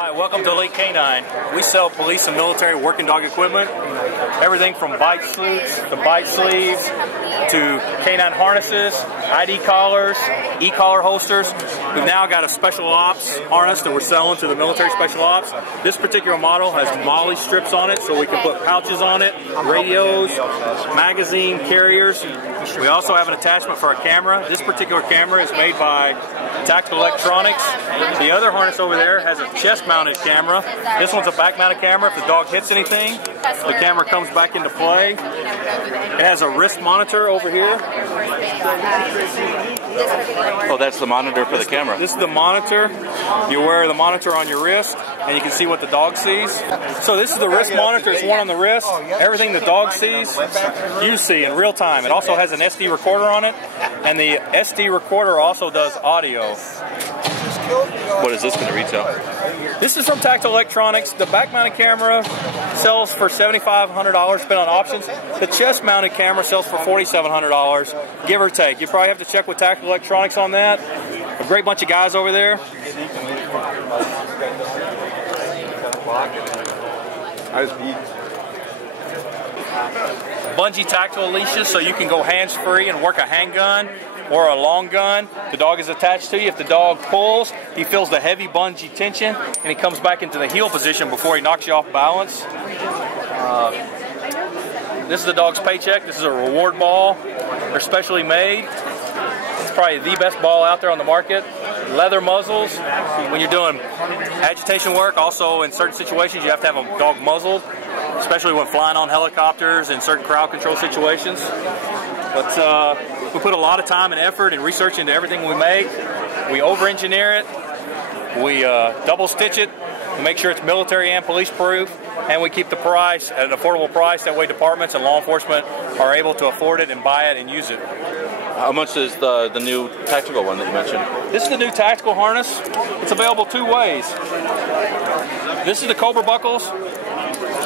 Hi, welcome to Elite Canine. We sell police and military working dog equipment. Everything from bite suits to bite sleeves to canine harnesses, ID collars, e-collar holsters. We've now got a special ops harness that we're selling to the military special ops. This particular model has MOLLE strips on it, so we can put pouches on it, radios, magazine carriers. We also have an attachment for a camera. This particular camera is made by Tactical Electronics. The other harness over there has a chest-mounted camera. This one's a back-mounted camera. If the dog hits anything, the camera comes back into play. It has a wrist monitor over here. Oh, that's the monitor for the camera. This is the monitor. You wear the monitor on your wrist, and you can see what the dog sees. So this is the wrist monitor. It's one on the wrist. Everything the dog sees, you see in real time. It also has an SD recorder on it, and the SD recorder also does audio. What is this going to retail? This is from Tactical Electronics. The back-mounted camera sells for $7,500, depending on options. The chest-mounted camera sells for $4,700, give or take. You probably have to check with Tactical Electronics on that. A great bunch of guys over there. Bungee tactical leashes, so you can go hands-free and work a handgun or a long gun. The dog is attached to you. If the dog pulls, he feels the heavy bungee tension, and he comes back into the heel position before he knocks you off balance. This is the dog's paycheck. This is a reward ball. They're specially made. It's probably the best ball out there on the market. Leather muzzles. When you're doing agitation work, also in certain situations, you have to have a dog muzzled, especially when flying on helicopters in certain crowd control situations. But we put a lot of time and effort and research into everything we make. We over-engineer it. We double stitch it. We make sure it's military and police proof. And we keep the price at an affordable price. That way departments and law enforcement are able to afford it and buy it and use it. How much is the new tactical one that you mentioned? This is the new tactical harness. It's available two ways. This is the Cobra buckles.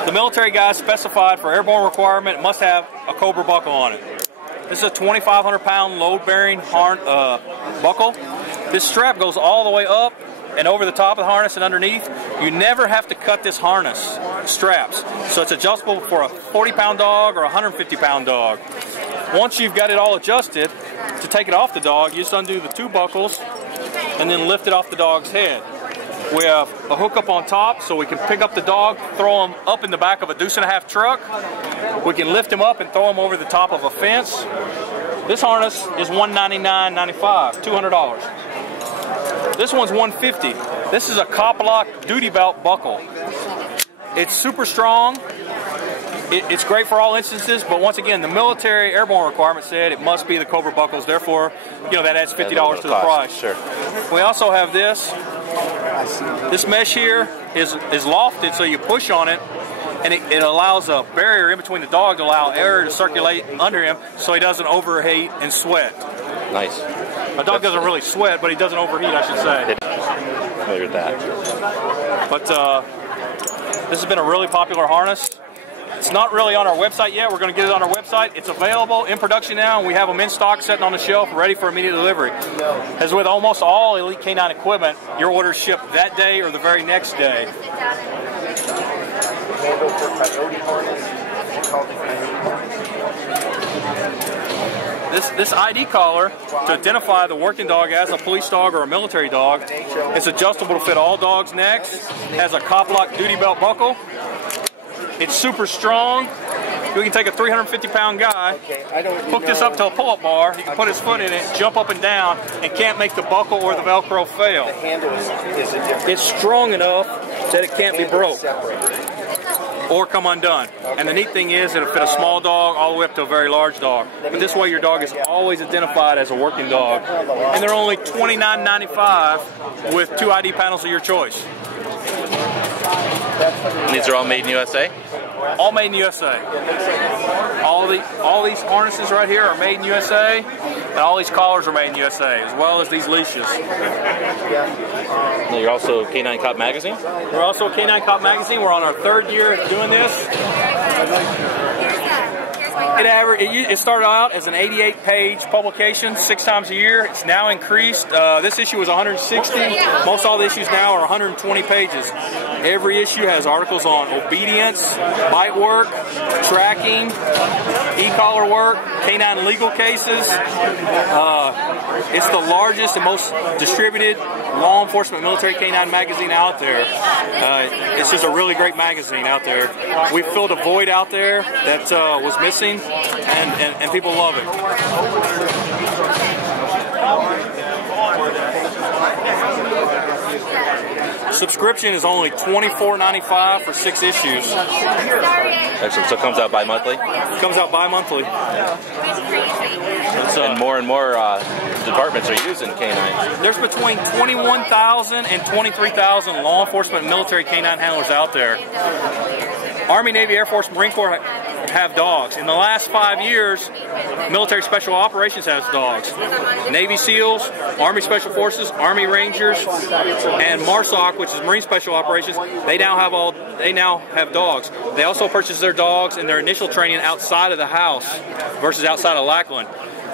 The military guys specified for airborne requirement must have a Cobra buckle on it. This is a 2,500-pound load-bearing buckle. This strap goes all the way up and over the top of the harness and underneath. You never have to cut this harness straps. So it's adjustable for a 40-pound dog or a 150-pound dog. Once you've got it all adjusted, to take it off the dog, you just undo the two buckles and then lift it off the dog's head. We have a hook up on top so we can pick up the dog, throw him up in the back of a deuce-and-a-half truck. We can lift him up and throw him over the top of a fence. This harness is $199.95, $200. This one's $150. This is a cop-lock duty belt buckle. It's super strong. It's great for all instances, but once again, the military airborne requirement said it must be the Cobra buckles. Therefore, that adds $50 to the price. Sure. We also have this. This mesh here is lofted, so you push on it, and it allows a barrier in between the dog to allow air to circulate under him so he doesn't overheat and sweat. Nice. A dog doesn't really sweat, but he doesn't overheat, I should say. Familiar with that. But this has been a really popular harness. It's not really on our website yet. We're going to get it on our website. It's available in production now, and we have them in stock sitting on the shelf ready for immediate delivery. As with almost all Elite Canine equipment, your orders ship that day or the very next day. This ID collar, to identify the working dog as a police dog or a military dog, it's adjustable to fit all dogs' necks, has a cop-lock duty belt buckle. It's super strong. We can take a 350-pound guy, hook this up to a pull-up bar, he can put his foot in it, jump up and down, and can't make the buckle or the Velcro fail. It's strong enough that it can't be broke or come undone. And the neat thing is it'll fit a small dog all the way up to a very large dog. But this way your dog is always identified as a working dog. And they're only $29.95 with 2 ID panels of your choice. And these are all made in USA? All made in USA. All these harnesses right here are made in USA, and all these collars are made in USA, as well as these leashes. You're also Canine Cop Magazine? We're also Canine Cop Magazine. We're on our 3rd year doing this. It started out as an 88-page publication, 6 times a year. It's now increased. This issue was 160. Most all the issues now are 120 pages. Every issue has articles on obedience, bite work, tracking, e-collar work, canine legal cases. It's the largest and most distributed law enforcement military canine magazine out there. It's just a really great magazine out there. We filled a void out there that was missing, and people love it. Subscription is only $24.95 for 6 issues. Excellent. So it comes out bi-monthly? It comes out bi-monthly. And more departments are using canines. There's between 21,000 and 23,000 law enforcement and military canine handlers out there. Army, Navy, Air Force, Marine Corps have dogs. In the last 5 years, Military Special Operations has dogs. Navy SEALs, Army Special Forces, Army Rangers, and MARSOC, which is Marine Special Operations, they now have dogs. They also purchase their dogs in their initial training outside of the house versus outside of Lackland.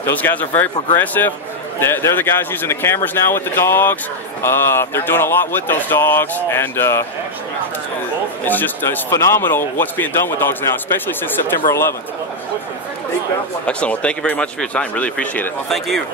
Those guys are very progressive. They're the guys using the cameras now with the dogs. They're doing a lot with those dogs, and it's phenomenal what's being done with dogs now, especially since September 11th. Excellent. Well, thank you very much for your time. Really appreciate it. Well, thank you.